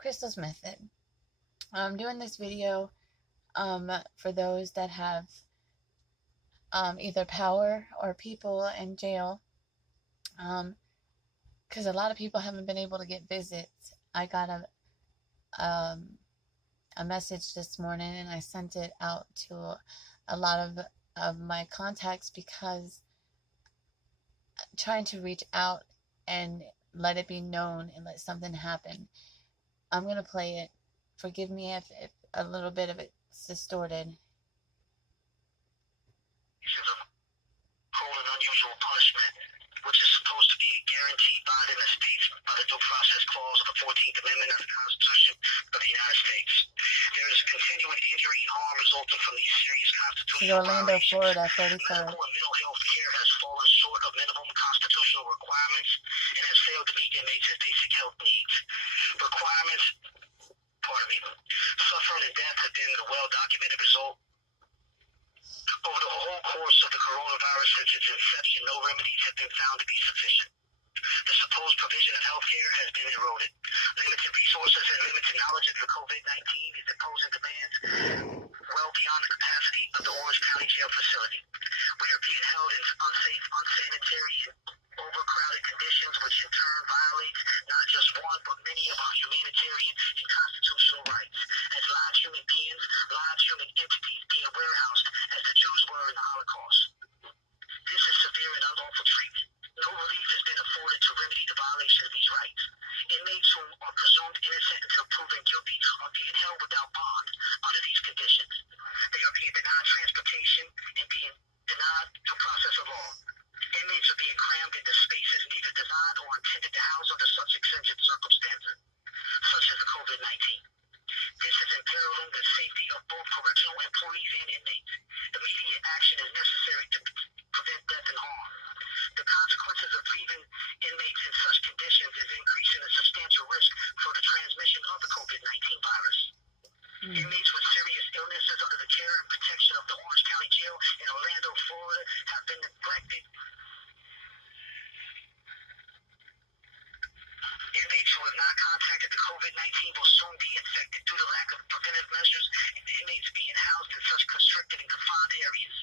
Crystal's method. I'm doing this video for those that have either power or people in jail, because a lot of people haven't been able to get visits. I got a message this morning and I sent it out to a lot of my contacts because trying to reach out and let it be known and let something happen. I'm going to play it. Forgive me if a little bit of it's distorted. Cruel and unusual punishment, which is supposed to be guaranteed by the states by the Due Process Clause of the 14th Amendment of the Constitution of the United States. There is continuing injury and harm resulting from these serious constitutional Orlando, violations. Florida, 33rd. Medical and mental health care has fallen short of minimum constitutional requirements and has failed to meet inmates' basic health needs. Requirements, suffering and death have been the well-documented result. Over the whole course of the coronavirus since its inception, no remedies have been found to be sufficient. The supposed provision of health care has been eroded. Limited resources and limited knowledge of the COVID-19 is imposing demands well beyond the capacity of the Orange County Jail facility. We are being held in unsafe, unsanitary, and overcrowded conditions, which in turn violates not just one, but many of our humanitarian and constitutional rights. As live human beings, live human entities being warehoused as the Jews were in the Holocaust. This is severe and unlawful treatment. No relief has been afforded to remedy the violation of these rights. Inmates who are presumed innocent until proven guilty are being held without bond under these conditions. They are being denied transportation and being denied due process of law. Inmates are being crammed into spaces neither designed or intended to house under such exigent circumstances, such as the COVID-19. This is imperiling the safety of both correctional employees and inmates. Immediate action is necessary to prevent death and harm. The consequences of leaving inmates in such conditions is increasing a substantial risk for the transmission of the COVID-19 virus. Inmates with serious illnesses under the care and protection of the Orange County Jail in Orlando, Florida, have been neglected. Inmates who have not contacted the COVID-19 will soon be infected due to lack of preventive measures and inmates being housed in such constricted and confined areas.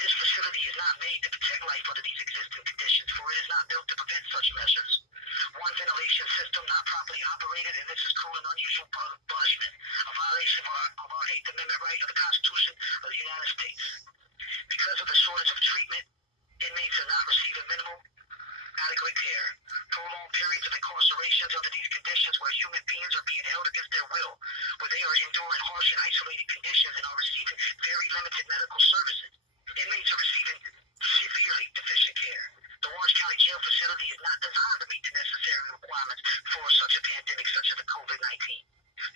This facility is not made to protect life under these existing conditions, for it is not built to prevent such measures. One ventilation system not properly operated, and this is cruel and unusual punishment, a violation of our 8th Amendment right of the Constitution of the United States. Because of the shortage of treatment, inmates are not receiving minimal adequate care. Prolonged periods of incarcerations under these conditions where human beings are being held against their will, where they are enduring harsh and isolated conditions and are receiving very limited medical services. Inmates are receiving severely deficient care. The Orange County Jail facility is not designed to meet the necessary requirements for such a pandemic such as the COVID-19.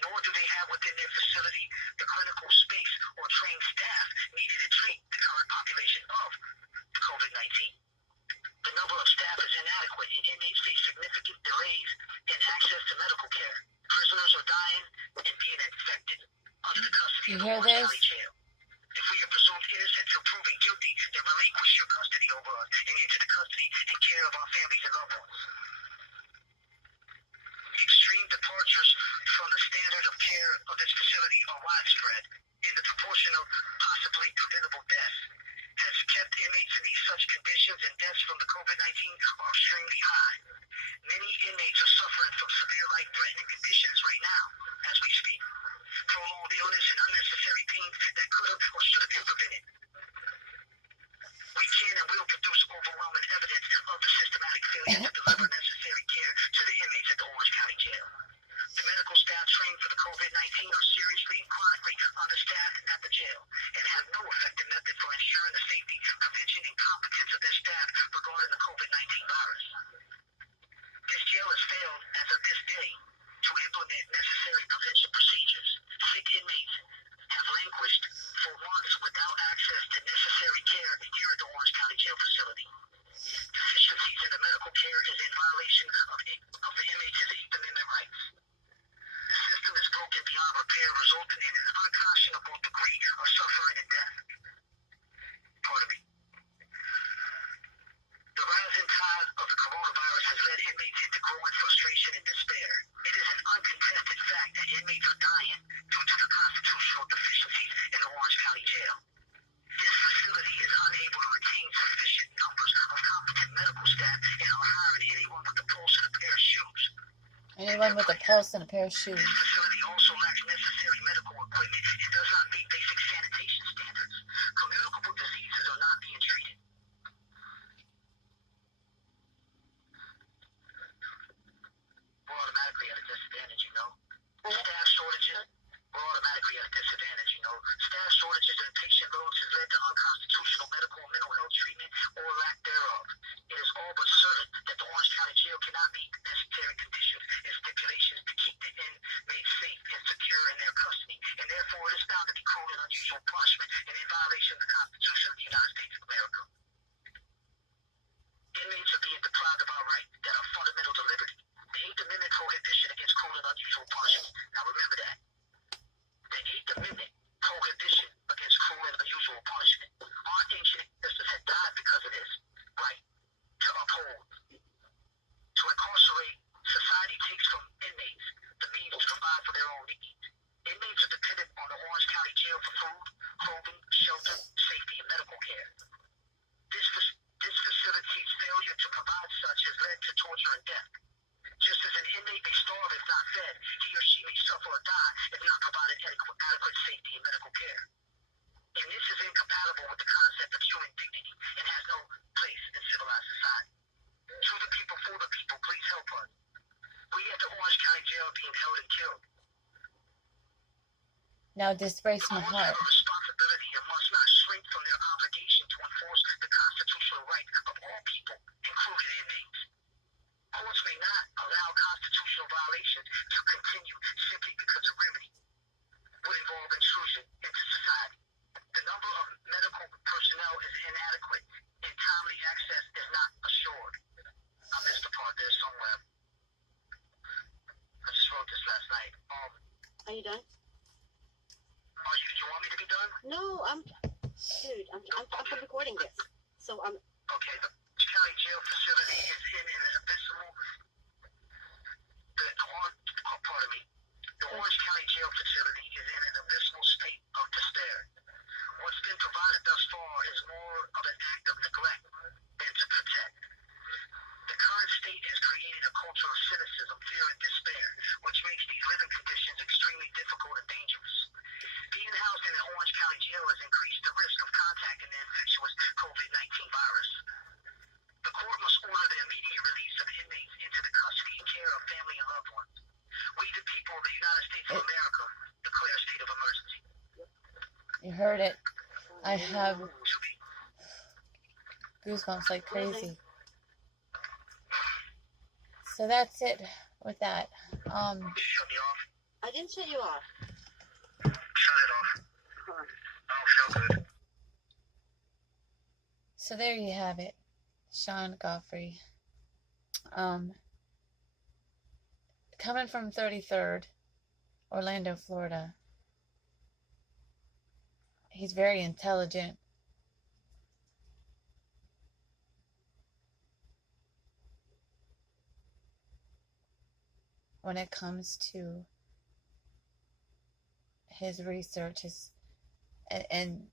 Nor do they have within their facility the clinical space or trained staff needed to treat the current population of the COVID-19. The number of staff is inadequate and inmates face significant delays in access to medical care. Prisoners are dying and being infected under the custody of the Orange County Jail. If we are presumed innocent until proven guilty, then relinquish your custody over us and into the custody and care of our families and loved ones. Extreme departures from the standard of care of this facility are widespread, and the proportion of possibly preventable deaths has kept inmates in these such conditions, and deaths from the COVID-19 are extremely high. Many inmates are suffering from severe life-threatening conditions right now, as we speak. Prolonged illness and unnecessary pain that could have or should have been prevented. We can and will produce overwhelming evidence of the systematic failure to deliver necessary care to the inmates at the Orange County Jail. The medical staff trained for the COVID-19 are seriously and chronically understaffed at the jail and have no effective method for ensuring the safety, prevention, and competence of their staff regarding the COVID-19 virus. This jail has failed, as of this day, to implement necessary prevention procedures. Sick inmates have languished for months without access to necessary care here at the Orange County Jail facility. Deficiencies in the medical care is in violation of the inmates' 8th Amendment rights. The system is broken beyond repair, resulting in an unconscionable degree of suffering and death. The rising tide of the coronavirus has led inmates into growing frustration and despair. It is anyone with a pulse and a pair of shoes. This facility also lacks necessary medical equipment and does not meet basic sanitation standards. Communicable diseases are not being treated. We're automatically at a disadvantage, you know. Staff shortages, we're automatically at a disadvantage, you know. Staff shortages and patient loads has led to unconstitutional medical and mental health treatment or lack thereof. It is all but certain that the Orange County Jail cannot meet necessary conditions and stipulations to keep the inmates safe and secure in their custody, and therefore it is found to be cruel and unusual punishment and in violation of the Constitution of the United States of America. Inmates are being deprived of our rights that are fundamental to liberty. The Eighth Amendment prohibition against cruel and unusual punishment. Now remember that. The Eighth Amendment prohibition against cruel and unusual punishment. Our ancient ancestors had died because of this right to uphold. To incarcerate, society takes from inmates the means to provide for their own needs. Inmates are dependent on the Orange County Jail for food, clothing, shelter, safety, and medical care. This facility's failure to provide such has led to torture and death. Just as an inmate may starve if not fed, he or she may suffer or die if not provided adequate safety and medical care. And this is incompatible with the concept of human dignity and has no place in civilized society. To the people, for the people, please help us. We at the Orange County Jail are being held and killed. Now this breaks my Courts heart. have a responsibility and must not shrink from their obligation to enforce the constitutional right of all people, including inmates. Courts may not allow constitutional violations to continue simply because a remedy would involve intrusion into society. The number of medical personnel is inadequate and timely access is not assured. I missed a part there somewhere. I just wrote this last night. Are you done? You want me to be done? No, I'm recording this. So I'm. Okay, the Orange County Jail facility is in an abysmal. The Orange County Jail facility is in an abysmal state of despair. What's been provided thus far is more of an act of neglect than to protect. The current state has created a culture of cynicism, fear, and despair, which makes these living conditions extremely difficult and dangerous. Being housed in the Orange County Jail has increased the risk of contacting the infectious COVID-19 virus. The court must order the immediate release of inmates into the custody and care of family and loved ones. We, the people of the United States of America, declare a state of emergency. You heard it. I have goosebumps like crazy. So that's it with that. Shut me off. I didn't shut you off. Shut it off. Hold on. I don't feel good. So there you have it. Sean Godfrey. Coming from 33rd, Orlando, Florida. He's very intelligent. When it comes to his research, and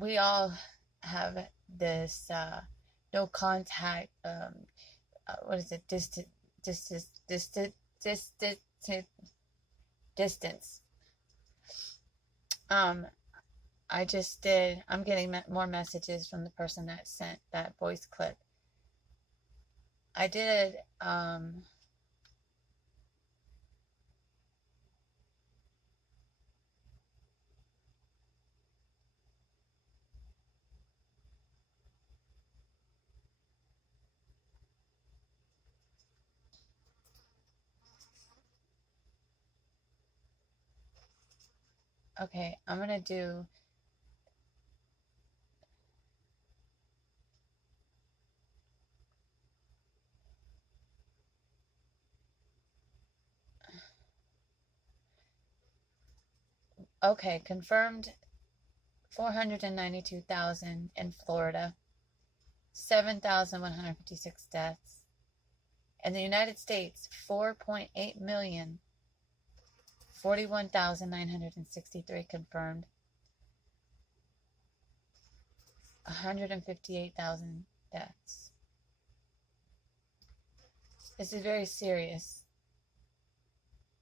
we all have this no contact, what is it, distance. I'm getting more messages from the person that sent that voice clip. I did okay, I'm gonna do okay, confirmed 492,000 in Florida, 7,156 deaths. In the United States, 4.8 million, 41,963 confirmed, 158,000 deaths. This is very serious.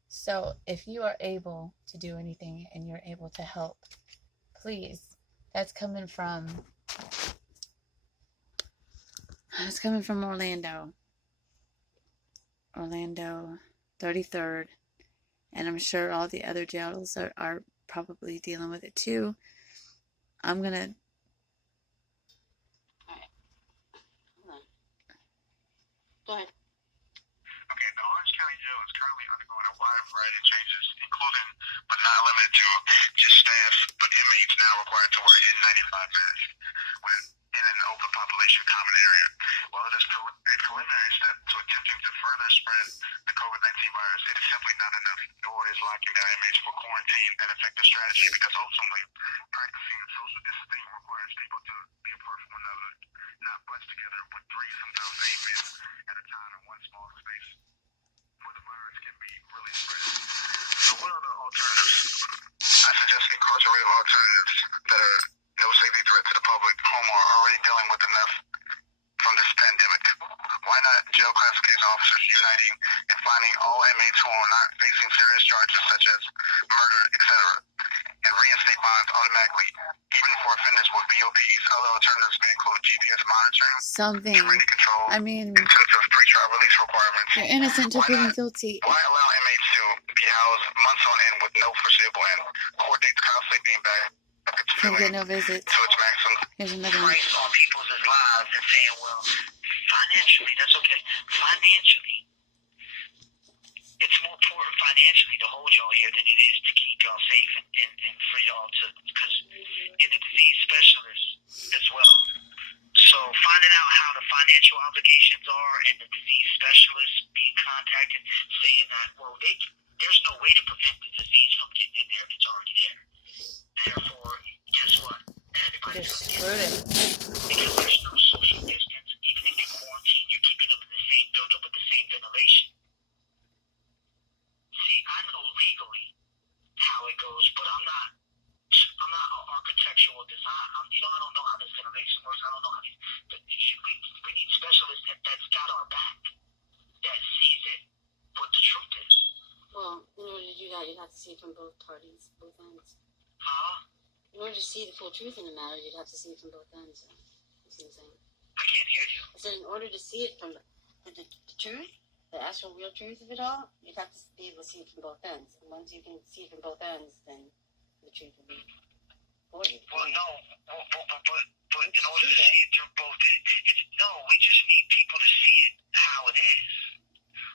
So if you are able to do anything and you're able to help, please. That's coming from Orlando. Orlando 33rd. And I'm sure all the other jails are probably dealing with it too. I'm gonna. Hold on. Go ahead. Okay, the Orange County Jail is currently undergoing a wide variety of changes, including, but not limited to, just staff, but inmates now required to wear N95 masks when in an open population common area. While it is a preliminary step to attempting to further spread the COVID-19 virus, it is simply not enough, nor is locking down inmates for quarantine an effective strategy, because ultimately, practicing social distancing requires people to be apart from one another, not bunched together with 3, sometimes 8 men at a time in one small space, where the virus can be really spread. So what are the alternatives? I suggest incarcerated alternatives that are no safety threat to the public, whom are already dealing with enough from this pandemic. Why not jail classification officers uniting and finding all inmates who are not facing serious charges such as murder, etc., and reinstate bonds automatically, even for offenders with BOPs. Other alternatives may include GPS monitoring, Something. community control, I mean, intensive pretrial release requirements. you're innocent until proven guilty. Why allow inmates to be housed months on end with no foreseeable end? Court dates constantly being back. Can't get no visits. To its maximum. Here's another one. Price on people's lives and saying, well, financially, that's okay. Financially, it's more important financially to hold y'all here than it is to keep y'all safe and for y'all to, because in the disease specialists as well. So finding out how the financial obligations are and the disease specialists being contacted saying that, well, there's no way to prevent the disease from getting in there if it's already there. Therefore, guess what? Everybody's Just going to screwed it. because there's no social distance. Even if you quarantine, you're keeping them in the same building with the same ventilation. See, I know legally how it goes, but I'm not an architectural design. I don't know how this ventilation works. I don't know how these. But we need specialists that's got our back, that sees it, what the truth is. Well, in order to do that, you have to see it from both parties, both ends. Huh? In order to see the full truth in the matter, you'd have to see it from both ends. You see what I'm saying? I can't hear you. I said, in order to see it from the truth, the actual real truth of it all, you'd have to be able to see it from both ends. And once you can see it from both ends, then the truth will be for you. Well, no, but in order to see it through both ends, we just need people to see it how it is.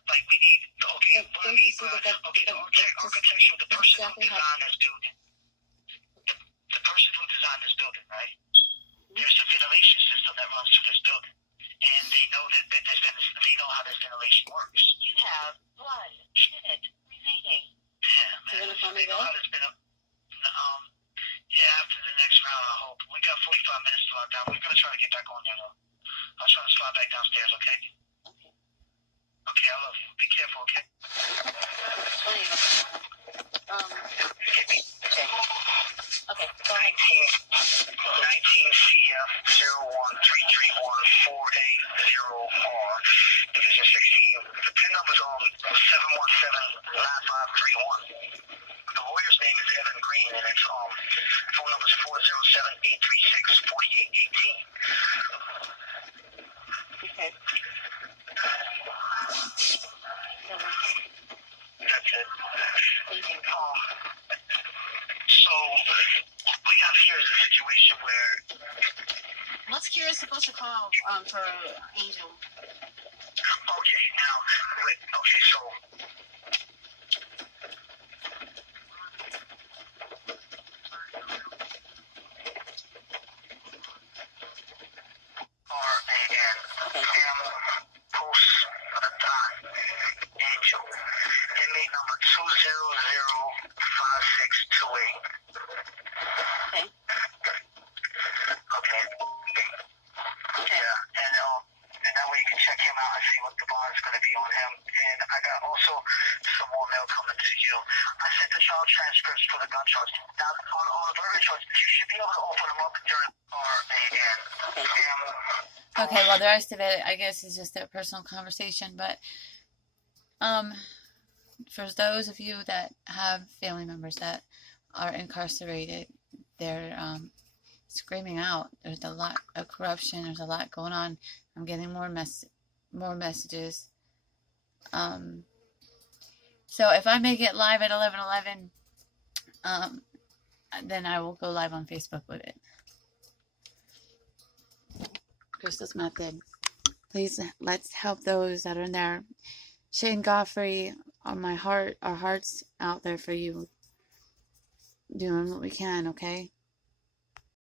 Like we need, okay, what I mean by, architectural, the person who designed this building, the person who designed this building, right? There's a ventilation system that runs through this building, and they know that they know how this ventilation works. You have 1 minute remaining. Yeah, man. You're gonna call me They know back? how this yeah, after the next round, I hope. We got 45 minutes to lock down. We're gonna try to get back on there though. I'll try to slide back downstairs, okay? Okay. Okay, I love you. Be careful, okay? Funny about okay. Okay, go ahead. 19 CF 01331-480R. Division 16. The PIN number's on 717-9531. The lawyer's name is Evan Green, and it's phone number's 407-836-4818. Okay. That's it. Thank you. So we have here is a situation where What's Kira supposed to call for Angel? okay, now okay, so RAN Cam Post Angel inmate number 2005628. Okay. Okay. Yeah, and that way you can check him out and see what the bond is going to be on him. And I got also some more mail coming to you. I sent the trial transcripts for the gun charge. Now, on the burglary charge, you should be able to open them up during RAN. Okay, well, the rest of it, I guess, is just their personal conversation, but For those of you that have family members that are incarcerated, they're screaming out. There's a lot of corruption. There's a lot going on. I'm getting more messages. So if I make it live at 11:11, then I will go live on Facebook with it. Crystal's Method. Please, let's help those that are in there. Shane Godfrey, our hearts out there for you, doing what we can, okay?